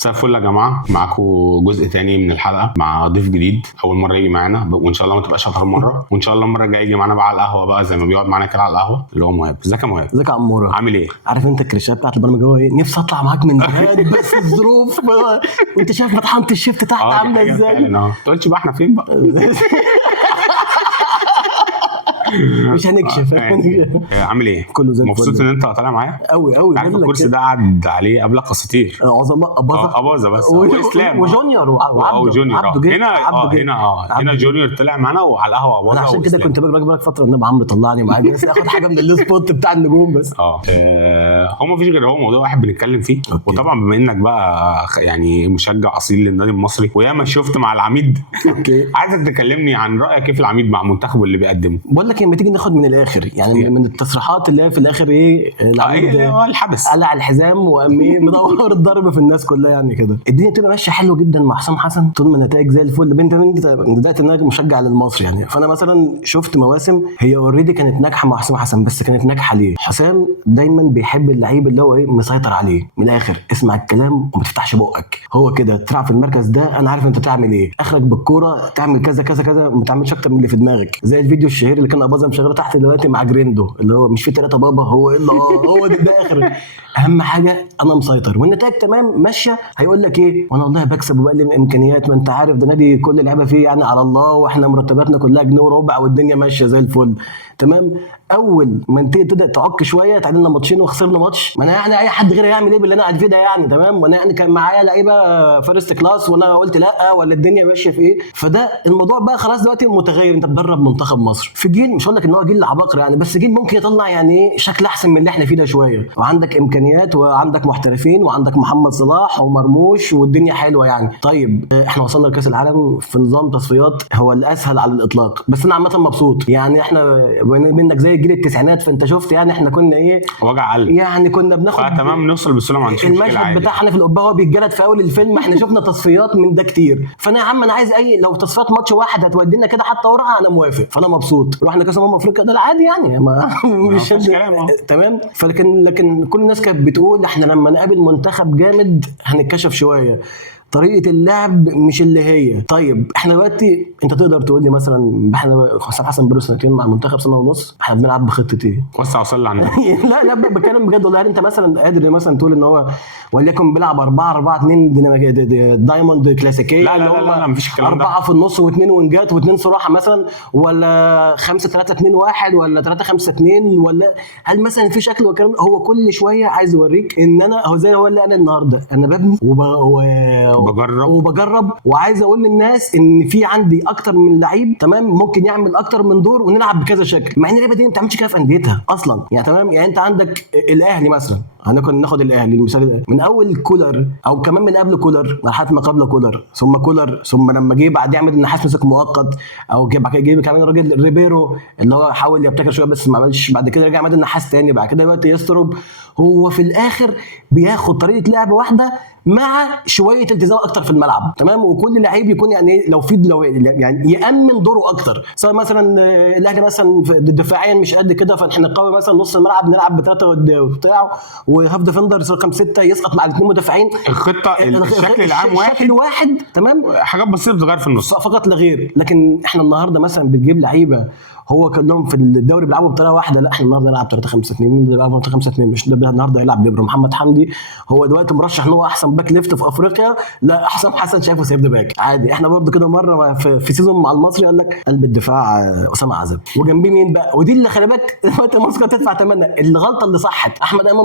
مساء الفل يا جماعة، معاكم جزء تاني من الحلقة مع ضيف جديد أول مرة يجي معانا، وإن شاء الله ما تبقاش آخر مرة، وإن شاء الله المرة الجاية يجي معانا بقى على القهوة بقى زي ما بيقعد معانا كده على القهوة، اللي هو مهاب. ازيك يا مهاب؟ ازيك يا عمورة؟ عامل إيه؟ عارف أنت الكريشات بتاعت البرنامج هو إيه؟ نفسي أطلع معاك من زمان بس الظروف وأنت شايف مطحنة الشيفت تحت عاملة إزاي؟ ما تقولش بقى إحنا فين بقى؟ مش هنكشف. عامل ايه؟ كله زي الفل. مبسوط ان انت طالع معايا قوي عارف الكرسي ده قعد عليه قبل اساطير عظماء اباظه بس واسلام وجونيور وعبده هنا جونيور طلع معانا وعلى القهوه اباظه. انا عشان كده كنت بقى فتره ان عمرو طلعني معاك بس اخد حاجه من السبوت بتاع النجوم بس. هو ما فيش غير هو موضوع واحد بنتكلم فيه. وطبعا بما انك بقى يعني مشجع اصيل للنادي المصري وياما شفت مع العميد عايزك تكلمني عن رايك كيف العميد مع منتخبه اللي بيقدمه. بقول لك لما تيجي ناخد من الاخر يعني من التصريحات اللي هي في الاخر ايه الحدث قلع الحزام وقام ايه مدور الضرب في الناس كلها يعني كده. الدنيا بتبقى ماشيه حلوه جدا مع حسام حسن طول ما النتائج زي الفل. انت بدات انك مشجع للمصري يعني، فانا مثلا شفت مواسم هي اوريدي كانت ناجحه مع حسام حسن، بس كانت ناجحه ليه؟ حسام دايما بيحب اللعيب اللي هو ايه مسيطر عليه من الاخر، اسمع الكلام وما تفتحش بقك. هو كده تلعب في المركز ده انا عارف انت تعمل ايه، اخرك بالكوره تعمل كذا كذا كذا، ما تعملش اكتر من اللي في دماغك. زي الفيديو الشهير اللي كان اباظه مشغله تحت دلوقتي مع جريندو اللي هو مش في 3 بابا، هو الا هو ده اخر. اهم حاجه انا مسيطر والنتائج تمام ماشيه. هيقول لك ايه وانا والله بكسب وبقلل امكانيات، ما انت عارف ده نادي كل لعيبه فيه يعني على الله، واحنا مرتباتنا كلها جنيه وربع والدنيا ماشيه زي الفل تمام. اول ما انت تبدا تعك شويه تعادلنا ماتشين وخسرنا ماتش، ما انا يعني اي حد غيري هيعمل ايه باللي انا قاعد فيه ده يعني تمام. وانا يعني كان معايا لعيبه فيرست كلاس وانا قلت لا ولا الدنيا ماشيه في ايه. فده الموضوع بقى خلاص دلوقتي متغير. انت بتدرب منتخب مصر في جيل مش هقول لك ان هو جيل عباقرة يعني، بس جيل ممكن يطلع يعني ايه شكل احسن من اللي احنا فيه ده شويه، وعندك امكانيات وعندك محترفين وعندك محمد صلاح ومرموش والدنيا حلوه يعني. طيب احنا وصلنا لكاس العالم في نظام تصفيات هو الاسهل على الاطلاق، بس انا عامه مبسوط يعني. احنا منك زي جيل التسعينات، فانت شفت يعني احنا كنا ايه وجع قلب يعني، كنا بناخد تمام نوصل بالسلامه عن المشهد بتاعنا في القبه هو بيتجلد في اول الفيلم. احنا شفنا تصفيات من ده كتير، فانا يا عم انا عايز اي لو تصفيات ماتش واحد هتودينا كده حتى ورقه انا موافق، فانا مبسوط. رحنا كاس افريقيا ده العادي يعني ما مش تمام. لكن كل الناس كانت بتقول احنا لما نقابل منتخب جامد هنتكشف شويه، طريقه اللعب مش اللي هي. طيب احنا دلوقتي انت تقدر تقول لي مثلا احنا حسام حسن بقاله سنتين مع المنتخب سنه ونص، احنا بنلعب بخطه ايه؟ وسع وصلي على لا بتكلم بجد والله. انت مثلا قادر مثلا تقول ان هو وليكن بيلعب 4-4-2 دايموند كلاسيكيه؟ لا مفيش الكلام ده. 4 في النص واثنين وينجات واثنين صراحه مثلا، ولا 5-3-2-1 ولا 3-5-2 ولا هل مثلا في شكل والكلام؟ هو كل شويه عايز يوريك ان انا هو زي هو اللي انا النهارده انا ببني وبجرب وعايز اقول للناس ان في عندي اكتر من لعيب تمام ممكن يعمل اكتر من دور ونلعب بكذا شكل، مع ان اللعبه دي ما بتعملش كده في انديتها اصلا يعني تمام. يعني انت عندك الاهلي مثلا، هنكون ناخد الاهلي المثال ده من اول كولر او كمان من قبل كولر، مرحله ما قبل كولر ثم كولر، ثم لما جه بعد يعمل النحاس مسك مؤقت، او جه كمان الراجل ريبيرو اللي هو حاول يبتكر شويه بس ما عملش، بعد كده رجع عمل النحاس تاني، بعد كده دلوقتي يسترب. هو في الاخر بياخد طريقه لعب واحده مع شويه التزام اكتر في الملعب تمام، وكل لعيب يكون يعني لو يعني يامن دوره اكتر. سواء مثلا الاهلي مثلا دفاعيا مش قد كده فاحنا نقوي مثلا نص الملعب نلعب ب3 وبتاع، وهاف ديفندر رقم 6 يسقط مع الاثنين مدافعين. الخطه الشكل العام واحد تمام، حاجات بسيطه بتتغير في النص فقط لا غير. لكن احنا النهارده مثلا بتجيب لعيبه هو كلهم في الدوري بيلعبوا بطريقه واحده، لا احنا النهارده نلعب 3-5-2. مين بيلعب 3-5-2؟ مش ده النهارده يلعب ليبرو. محمد حمدي هو دلوقتي مرشح ان هو احسن باك ليفت في افريقيا، لا حسام حسن شايفه سيرد باك عادي. احنا برضو كده مره في سيزون مع المصري قال لك قلب الدفاع اسامه عزب، وجنبيه مين بقى؟ ودي اللي خلي بالك دلوقتي مصر تدفع ثمنها. الغلطه اللي صحت احمد ايمن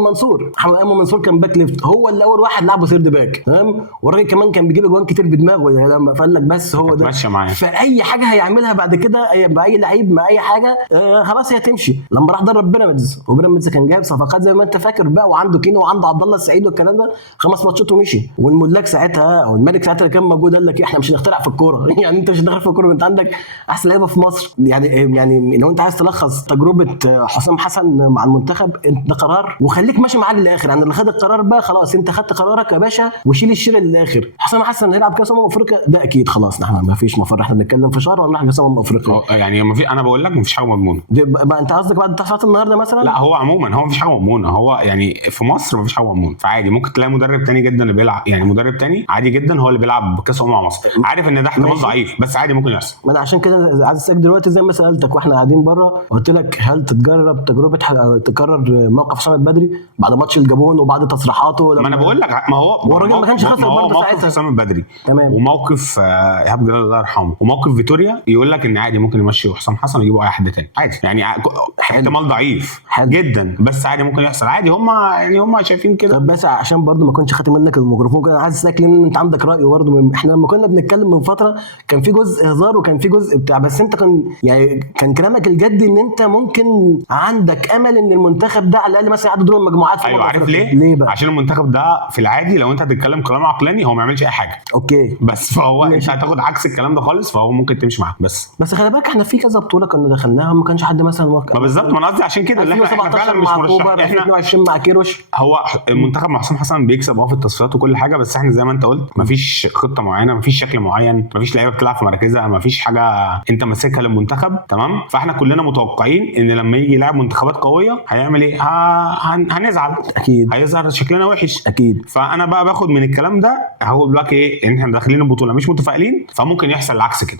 منصور كان باك ليفت، هو اللي اول واحد لعبه سيرد باك تمام، والراجل كمان كان بيجيب اجوان كتير بدماغه لما فقال لك بس هو ده فاي حاجه هيعملها بعد كده باي لعيب ما اي حاجه خلاص هي تمشي. لما راح درب بيراميدز كان جايب صفقات زي ما انت فاكر بقى، وعنده كينو وعنده عبد الله السعيد والكلام ده، 5 ماتشات ومشي. والملاك ساعتها او الملك ساعتها اللي كان موجود قال لك احنا مش هنخترع في الكوره يعني انت مش هتدخل في الكوره، انت عندك احسن لعيبه في مصر يعني لو انت عايز تلخص تجربه حسام حسن مع المنتخب انت قرار وخليك ماشي معاه للاخر يعني. اللي خد القرار بقى خلاص انت خدت قرارك يا باشا وشيل الشيله للاخر. حسام حسن هيلعب كاس افريقيا ده اكيد خلاص، احنا ما فيش مفر، احنا بنتكلم في شهر ولا احنا كاس افريقيا يعني ما في. انا بقول بقول لك مفيش حاجه مضمونه. بقى انت قصدك بعد تصفيات النهارده مثلا؟ لا هو عموما هو مفيش حاجه مضمونه، هو يعني في مصر مفيش حاجه مضمونه، فعادي ممكن تلاقي مدرب تاني جدا اللي بيلعب، يعني مدرب تاني عادي جدا هو اللي بيلعب بكاس مع مصر، عارف ان ده احتمال ضعيف بس عادي ممكن يحصل. ما انا عشان كده عايز اسالك دلوقتي زي ما سالتك واحنا قاعدين بره، قلت لك هل تجرب تجربه تكرر موقف حسام البدري بعد ماتش الجابون وبعد تصريحاته؟ ما انا بقول لك ما هو الراجل ما كانش خسر برضه موقف ساعتها. حسام البدري تمام. وموقف ايهاب جلال الله يرحمه وموقف فيتوريا، يقول لك ان عادي ممكن يمشي حسام حسن ويجيبوا اي حد تاني عادي، يعني احتمال ضعيف جدا بس عادي ممكن يحصل عادي. هم شايفين كده. طب بس عشان برضه ما كنتش خاتم منك الميكروفون كده، انا عايز اسالك لان انت عندك راي برضه. احنا لما كنا بنتكلم من فتره كان في جزء هزار وكان في جزء بتاع، بس انت كان كلامك الجد ان انت ممكن عندك امل ان المنتخب ده على الاقل مثلا يعدي دور المجموعات. ايوه عارف ليه بقى؟ عشان المنتخب ده في العادي لو انت هتتكلم كلام عقلاني هو ما يعملش اي حاجه. اوكي. بس فهو انت هتاخد عكس الكلام ده خالص، فهو ممكن تمشي معاه. بس خلي بالك احنا في كذا بطوله كنا دخلناها ما كانش حد مثلا ما بالظبط، ما انا قصدي عشان كده اللي احنا فعلا مش مرشحين. احنا 22 مع كيروش. هو المنتخب مع حسام حسن بيكسب في التصفيات وكل حاجه، بس احنا زي ما انت قلت مفيش خطه معينه، مفيش شكل معين، مفيش لعيبه بتلعب في مراكزها، مفيش حاجه انت ماسكها للمنتخب. تمام. فاحنا كلنا متوقعين ان لما يجي يلعب منتخبات قويه هيعمل ايه؟ هنزعل اكيد، هيظهر شكلنا وحش اكيد. فانا بقى باخد من الكلام ده هقول لك ايه، ان احنا داخلين البطوله مش متفائلين، فممكن يحصل العكس كده.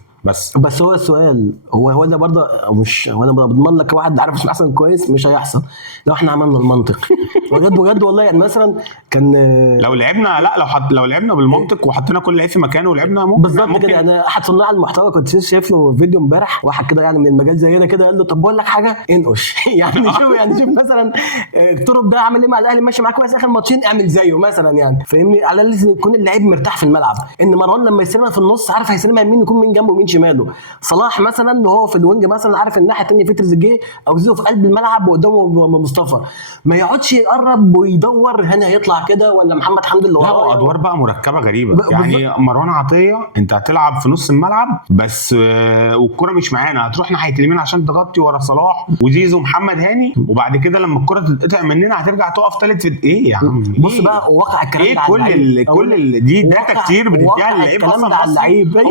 بس هو السؤال هو ده برضه مش، وانا بضمن لك واحد عارف مش احسن كويس مش هيحصل لو احنا عملنا المنطق. بجد والله. يعني مثلا كان لو لعبنا لو لعبنا بالمنطق وحطينا كل لعيب في مكانه ولعبنا ممكن بالظبط كده. انا احد صناع المحتوى كنت شايف له فيديو امبارح، واحد كده يعني من المجال زينا كده قال له طب بقول لك حاجه انقش. شوف مثلا الطرب ده عامل ايه مع الاهلي، ماشي معاك كويس اخر ماتشين اعمل زيه مثلا، يعني فاهمني، على الاقل يكون اللعيب مرتاح في الملعب. ان مروان لما يستلمها في النص عارف هيستلمها مين، يكون مين جنبه ومين شماله. صلاح مثلا وهو في الوينج مثلا عارف الناحيه الثانيه في تريزيجيه او زيزو في قلب الملعب وقدامه مصطفى، ما يقعدش يقرب ويدور هنا هيطلع كده ولا محمد حمدي اللي وراه. ادوار بقى مركبه غريبه يعني. مروان عطيه انت هتلعب في نص الملعب بس والكره مش معانا، هتروح ناحيه اليمين عشان تغطي ورا صلاح وزيزو ومحمد هاني، وبعد كده لما الكره تتقطع مننا هترجع تقف ثالث في ايه يا عم؟ بص بقى واقع الكلام ايه كل دي داتا كتير بتديها اللعيب اصلا.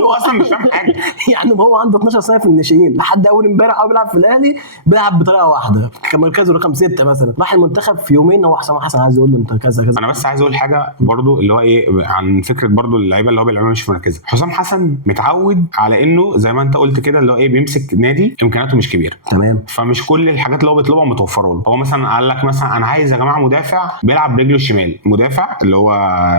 هو اصلا مش فاهم حاجه. يعني هو عنده 12 سنه في الناشئين لحد اول امبارح هو بيلعب في الاهلي، بيلعب بطريقه واحده كمركزه رقم 6 مثلا. راح المنتخب في يومين هو حسام حسن عايز يقول له انت كذا كذا. انا بس عايز اقول حاجه برضو اللي هو ايه عن فكره برضو اللعيبه اللي هو بيلعبها مش في مركزها. حسام حسن متعود على انه زي ما انت قلت كده اللي هو ايه بيمسك نادي امكانياته مش كبيره. تمام. فمش كل الحاجات اللي هو بيطلبها متوفره له. هو مثلا قال لك مثلا انا عايز يا جماعه مدافع بيلعب برجله الشمال، مدافع اللي هو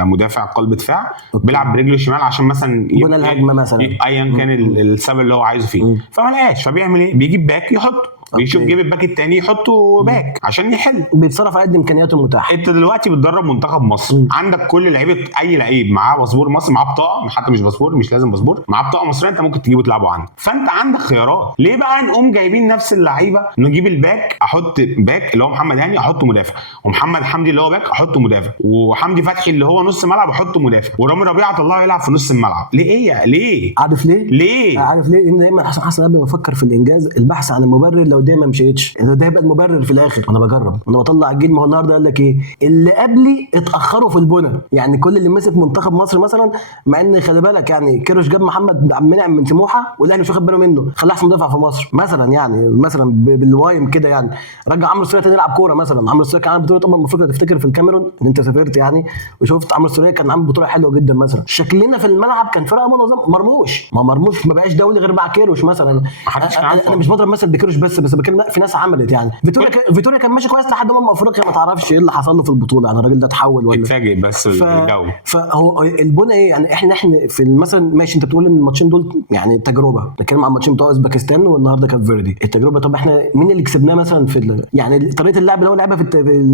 مدافع قلب دفاع بيلعب برجله الشمال عشان مثلا يبقى الهجمه مثلا ايا كان السبب اللي هو عايزه فيه. فما لقاش، فبيعمل ايه؟ بيجيب باك يحطه، بيشوف جيب الباك التاني يحطه باك عشان يحل، بيتصرف على قد امكانياته المتاحه. انت دلوقتي بتدرب منتخب مصر عندك كل لعيبه، اي لعيب معاه باسبور مصر، معاه بطاقه، حتى مش باسبور مش لازم باسبور، معاه بطاقه مصريه انت ممكن تجيبه تلعبه عنده. فانت عندك خيارات. ليه بقى نقوم جايبين نفس اللعيبه نجيب الباك احط باك اللي هو محمد هاني احطه مدافع، ومحمد حمدي اللي هو باك احطه مدافع، وحمدي فتحي اللي هو نص ملعب احطه مدافع، ورامي ربيعه طلعه يلعب في نص الملعب؟ ليه عارف ليه؟ عارف ليه؟ ان دايما حسن قبل ما افكر في الانجاز البحث عن المبرر لو دايما مشيتش، ده هيبقى المبرر في الاخر. انا بجرب، انا بطلع الجيل. ما هو النهارده قال لك ايه؟ اللي قبلي اتاخروا في البنى. يعني كل اللي مسك منتخب مصر مثلا، مع ان خلي بالك يعني كيروش جاب محمد عبد المنعم من سموحه والاهلي مش واخد باله منه، خلاه احسن مدافع في مصر مثلا، يعني مثلا بالوايم كده، يعني رجع عمرو السوليه تاني يلعب كوره مثلا. عمرو السوليه كان عامل بطوله افريقيا تفتكر في الكاميرون ان انت سافرت يعني وشفت عمرو السوليه كان عامل بطوله حلوه جدا مثلا. شكلنا في الملعب كان فرقه منظمه. مرموش ما بقاش دولي غير مع كيروش مثلا. انا مش بضرب مثل بكيروش بس بتكلم في ناس عملت يعني. فيتوريا كان ماشي كويس لحد ما افريقيا ما تعرفش ايه اللي حصل له في البطوله، يعني الراجل ده اتحول ولا اتفاجئ بس بالجو. فهو البنى ايه يعني؟ احنا في مثلا ماشي، انت بتقول ان الماتشين دول يعني تجربه، بتتكلم عن ماتشين بتوع اوزبكستان والنهارده كاب فيردي التجربه. طب احنا مين اللي كسبناه مثلا يعني طريقه اللعب اللي هو لعبها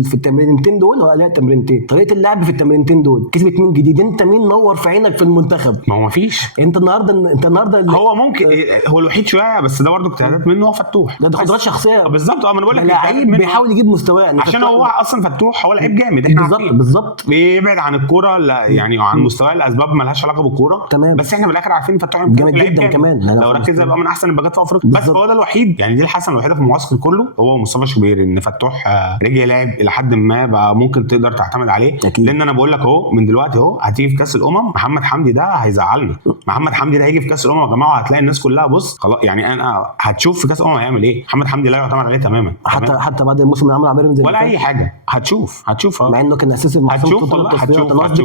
في التمرينتين دول، هو قال تمرينتين، طريقه اللعب في التمرينتين دول كسبت مين جديد؟ انت مين نور في عينك في المنتخب؟ ما هو مفيش. انت النهارده هو ممكن هو الوحيد شويه بس ده برضه اجتهادات منه، هو فتوح. ده قدرات شخصيه بالظبط. ما انا بقول لك لعيب بيحاول يجيب مستواه يعني عشان هو اصلا فتوح هو لعيب جامد. احنا بالظبط بيبعد عن الكوره يعني عن مستواه لاسباب مالهاش علاقه بالكوره، بس احنا بالاخر عارفين فتوح جامد جدا كمان. لو ركز يبقى من احسن الباكات في افريقيا. بس هو ده الوحيد يعني، دي الحسنه الوحيده في المعسكر كله هو مصطفى شوبير، ان فتوح رجع لاعب الى حد ما بقى ممكن تقدر تعتمد عليه أكيد. لان انا بقول لك اهو من دلوقتي اهو هتيجي في كاس الامم محمد حمدي ده هيزعلنا. محمد حمدي ده هيجي في كاس الامم يا جماعه هتلاقي الناس كلها بص خلاص يعني انا هتشوف في كاس الامم هيعمل ايه. محمد حمدي لا يعتمد عليه تماما حتى بعد الموسم اللي عمله بيراميدز ولا اي حاجه. هتشوف مع انه كان اساسي هتشوف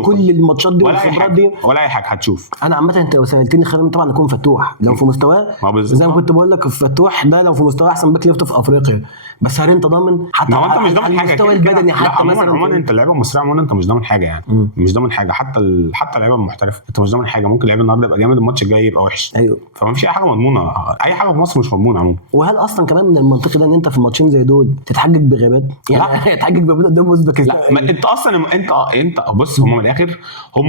كل الماتشات دي والخبرات دي ولا اي حاجه. هتشوف انا عامه انت لو سالتني خلينا طبعا يكون فتوح لو في مستواه زي ما كنت بقول لك فتوح ده لو في مستواه احسن باك ليفت في افريقيا. بس هل انت ضامن حتى انت مش ضامن حاجه المستوى البدني حتى مثلا عموما انت اللعيبه المصريه عموما انت مش ضامن حاجه يعني مش ضامن حاجه حتى اللعيبه المحترفه انت مش ضامن حاجه. ممكن لعيب النهارده يبقى جامد الماتش الجاي يبقى وحش. ايوه فما فيش اي حاجه مضمونه. اي حاجه في مصر مش مضمونه عموما. وهل اصلا كمان من المنطقي ده ان انت في ماتشين زي دول تتحجج بغيابات يعني تتحجج بغيابات قدام اوزبكستان؟ لا ما انت اصلا انت بص هم من الاخر هم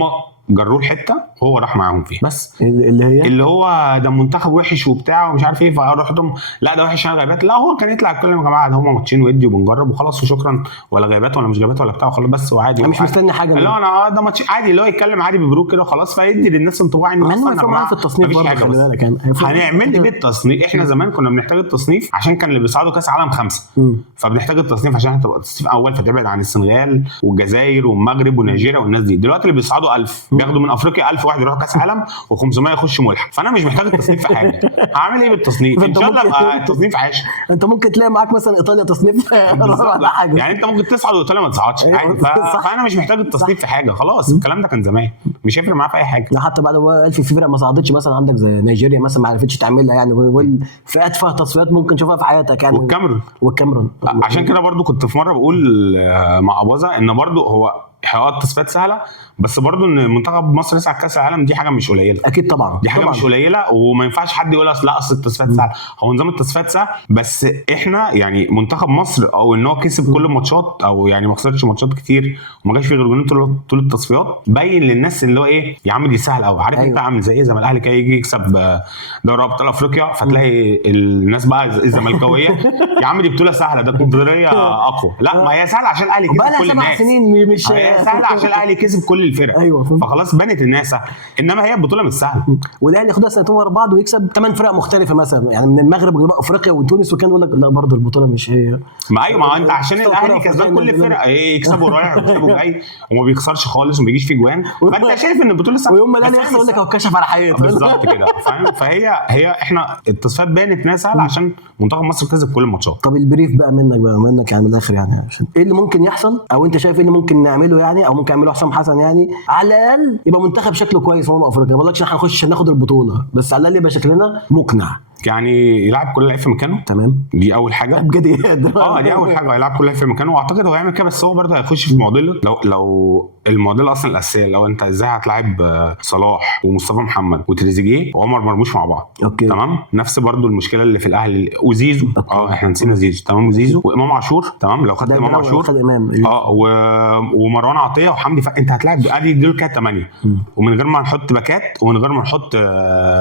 جروه الحته وهو راح معاهم فيها بس اللي هو ده منتخب وحش وبتاع ومش عارف ايه فروحتهم لا ده وحش انا غيبات. لا هو كان يطلع يتكلم يا جماعه ده هم ماتشين ودي وبنجرب وخلاص وشكرا ولا غيبات ولا مش غيبات ولا بتاع وخلاص بس وعادي. انا مش مستني حاجه لا انا ده ماتش عادي اللي هو يتكلم عادي ببروك كده خلاص فيدي للناس انطباع ان اصلا في التصنيف برضه خلي بالك يعني هنعمل لي بالتصنيف. احنا زمان كنا بنحتاج التصنيف عشان كان اللي بيصعدوا كاس عالم 5 فبنحتاج التصنيف عشان تبقى تصنيف اول فتبعد عن السنغال والجزائر والمغرب ونيجيريا والناس دي. دلوقتي اللي بيصعدوا 1000 بياخدوا من افريقيا 1000 واحد يروح كاس عالم و500 يخش ملحق. فانا مش محتاج التصنيف في حاجه. هعمل ايه بالتصنيف؟ ان شاء الله ابقى التصنيف عايش. انت ممكن تلاقي معاك مثلا ايطاليا تصنيف ولا حاجه يعني انت ممكن تصعد وايطاليا ما تصعدش فانا مش محتاج التصنيف في حاجه. خلاص الكلام ده كان زمان مش هيفرق معاه في اي حاجه. حتى بعد 1000 في فرق ما صعدتش مثلا عندك زي نيجيريا مثلا ما عرفتش تعملها يعني في اتفه تصفيات ممكن تشوفها في حياتك يعني. والكاميرون عشان كده برضو كنت في مره بقول مع اباظه ان برضو هو حقائق التصفيات سهله بس برضو ان منتخب مصر يسعى كاس العالم دي حاجه مش قليله. اكيد طبعا دي حاجه طبعا. مش قليله وما ينفعش حد يقول لا اصل التصفيات سهله. هو نظام التصفيات سهل بس احنا يعني منتخب مصر او ان هو كسب كل الماتشات او يعني ما خسرش ماتشات كتير وما جاش فيه غير جولين طول التصفيات باين للناس اللي هو ايه يا عم دي سهل قوي. عارف أيوة. انت عامل زي ايه زي ما الاهلي كده يجي يكسب دوري ابطال افريقيا فتلاقي الناس بقى الزملكاويه يا عم دي بطوله سهله ده الكونفدراليه اقوى. لا ما هي سهله عشان الاهلي كسب كل الناس. سنين مش هي سهله عشان الاهلي كسب كل الفرق. ايوه فخلاص بنت الناس انما هي البطوله مش سهله. والاهلي ياخدها سنتين ورا بعض ويكسب 8 فرق مختلفه مثلا يعني من المغرب وجنوب افريقيا وتونس وكان يقول لك لا برضه البطوله مش هي. ما ايوه ما انت عشان الاهلي كسبان كل الفرق يكسبوا رايح ويكسبوا جاي وما بيخسرش خالص وما بيجيش فيه جوان فانت شايف ان البطوله سهله. ويوم ما الاهلي يخسر يقول لك هو كشف على حقيقته بالظبط كده فاهم. فهي احنا التصفيات بانت انها سهله عشان منتخب مصر كسب كل الماتشات. طب البريف بقى منك يعني من الاخر يعني عشان ايه اللي ممكن يحصل او انت شايف ايه اللي ممكن نعمله يعني او ممكن يعمله حسام حسن يعني على الاقل يبقى منتخب شكله كويس في افريقيا. ما بقولكش احنا هنخش ناخد البطوله بس على الاقل يبقى شكلنا مقنع يعني يلعب كل لعيب في مكانه. تمام دي اول حاجه بجد دي اول حاجه يلعب كل لعيب في مكانه واعتقد هو هيعمل كده. بس هو برضه هيخش في معضله لو المعضله اصلا الاساسيه لو انت ازاي هتلاعب صلاح ومصطفى محمد وتريزيجيه وعمر مرموش مع بعض. أوكي. تمام نفس برضه المشكله اللي في الاهلي وزيزو. احنا نسينا زيزو. تمام وزيزو وامام عاشور. تمام لو خدت امام عاشور ومروان عطيه وحمدي انت هتلاعب ادي دول كده 8 ومن غير ما نحط باكات ومن غير ما نحط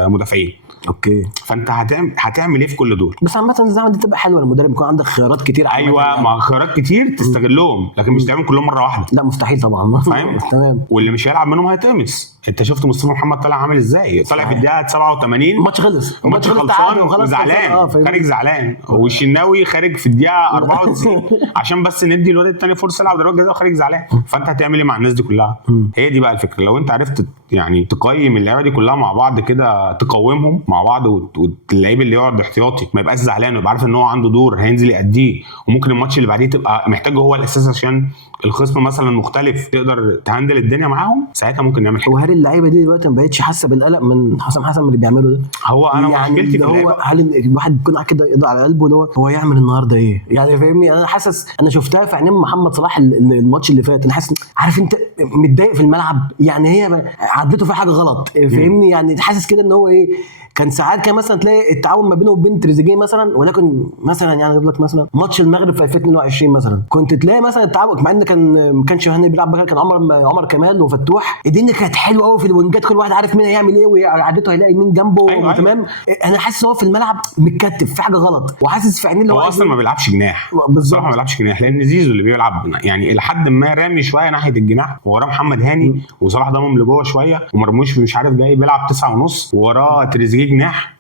مدافعين. اوكي فانت هتعمل ايه في كل دول؟ بس عامه الزعمه دي تبقى حلوه المدرب يكون عندك خيارات كتير. ايوه مع خيارات كتير تستغلهم لكن مش تعمل كلهم مره واحده. لا مستحيل طبعا فاهم. تمام واللي مش هيلعب منهم هيتقمص. انت شفت مصطفى محمد طلع عامل ازاي؟ طلع في الدقيقه 87 الماتش خلص تعادل وزعلان خارج زعلان والشناوي خارج في الدقيقه 94 عشان بس ندي الولد الثاني فرصه يلعب ضربات جزاء خارج زعلان. فانت هتعمل ايه مع الناس دي كلها؟ هي دي بقى الفكره. لو انت عرفت يعني تقيم اللعيبه دي كلها مع بعض كده تقومهم مع بعض واللعيب اللي يقعد احتياطي ما يبقاش زعلان ويبقى عارف ان هو عنده دور هينزل يأديه وممكن الماتش اللي بعديه تبقى محتاجه هو الاساس عشان الخصم مثلا مختلف تقدر تهندل الدنيا معاهم ساعتها ممكن نعمل حاجه. وهل اللعيبه دي دلوقتي ما بقتش حاسه بالقلق من حسام حسن اللي بيعمله ده؟ هو انا يعني مشكلتي في هو هل الواحد بيكون كده يضع على قلبه اللي هو يعمل النهارده ايه يعني فاهمني. انا حاسس انا شفتها في عينين محمد صلاح الماتش اللي فات. انا حاسس عارف انت متضايق في الملعب يعني هي عدته في حاجه غلط فاهمني يعني حاسس كده ان هو ايه كان ساعات كان مثلا تلاقي التعاون ما بينه وبين تريزيجيه مثلا، ولكن مثلا يعني اجيب لك مثلا ماتش المغرب في 2022 مثلا، كنت تلاقي مثلا التعاون مع ان ما كانش هاني بيلعب، كان عمر كمال وفتوح، الدنيا كانت حلوه قوي في الوينجات، كل واحد عارف مين هيعمل ايه وقعدته هيلاقي مين جنبه. أيوة. تمام. انا حاسس هو في الملعب متكتف في حاجه غلط، وحاسس في عينيه اللي هو اصلا ما بيلعبش جناح بصراحه، ما بيلعبش جناح، لان زيزو اللي بيلعب يعني لحد ما رامي شويه ناحيه الجناح، وراه محمد هاني وصلاح ضمم لجوه شويه، ومرموش مش عارف جاي بيلعب 9.5، وراه تريزيجيه جناح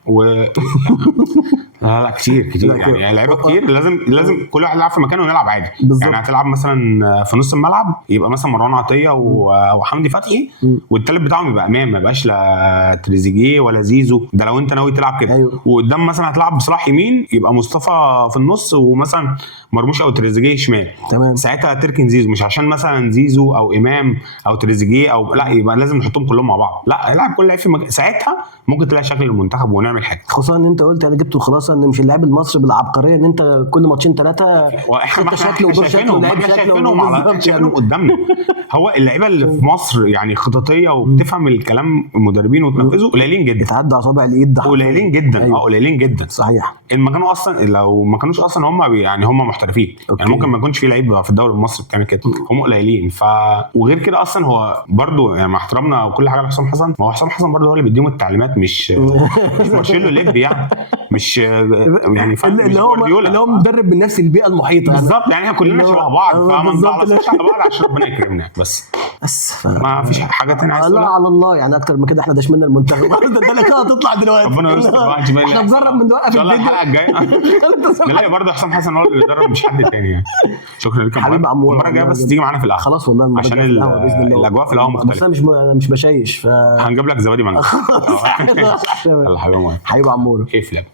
لا كتير يعني لعيبه كتير، لازم كل واحد يلعب في مكانه ويلعب عادي. يعني هتلعب مثلا في نص الملعب يبقى مثلا مروان عطيه وحمدي فتحي، والثالث بتاعهم يبقى امام، ما يبقاش لا تريزيجيه ولا زيزو، ده لو انت ناوي تلعب كده. أيوه. وقدام مثلا هتلعب بصلاح يمين، يبقى مصطفى في النص، ومثلا مرموش او تريزيجيه شمال. تمام. ساعتها هتركن زيزو، مش عشان مثلا زيزو او امام او تريزيجيه او لا، يبقى لازم نحطهم كلهم مع بعض، لا يلعب كل لعيب في ساعتها ممكن تلاقي شكل المنتخب ونعمل حاجه. خصوصا ان انت قلت انا جبت الخلاصه ان مش اللاعب المصري بالعبقريه ان انت كل ماتشين ثلاثه واحنا شايفينهم قدامنا. هو اللعيبه اللي في مصر يعني خططيه وبتفهم الكلام المدربين وتنفذه قليلين جدا، يتعدى اصابع الايد، قليلين جدا. أيوة. قليلين جدا صحيح. ان ما كانوا اصلا، لو ما كانوش اصلا هم يعني هم محترفين. يعني ممكن ما يكونش في لعيبه في الدوري المصري بتعمل كده، هم قليلين. وغير كده اصلا هو برضو يعني مع احترامنا وكل حاجه لحسام حسن، ما هو حسام حسن برضو هو اللي بيديهم التعليمات، مش مارشيلو ليب يعني، مش يعني اللي هو مدرب من نفس البيئه المحيطه بالظبط. يعني احنا كلنا شبه بعض، فما نضعفش على بعض عشان ربنا يكرمنا بس ما فيش حاجه ثانيه. الله على الله يعني اكتر من كده احنا دشملنا المنتخب. ده لك هتطلع دلوقتي، ربنا يستر. احنا بنجرب من دلوقتي في الفيديو الحلقه الجايه نلاقي برضه حسام حسن هو اللي بيدرب مش حد تاني يعني. شكرا لك حبيب عمور. المره الجايه بس تيجي معانا في القهوه خلاص والله، عشان الاجواء في القهوه مختلفه، بس انا مش بشيش هنجيب لك زبادي مانجا. يلا حبيب عمور. كيف لك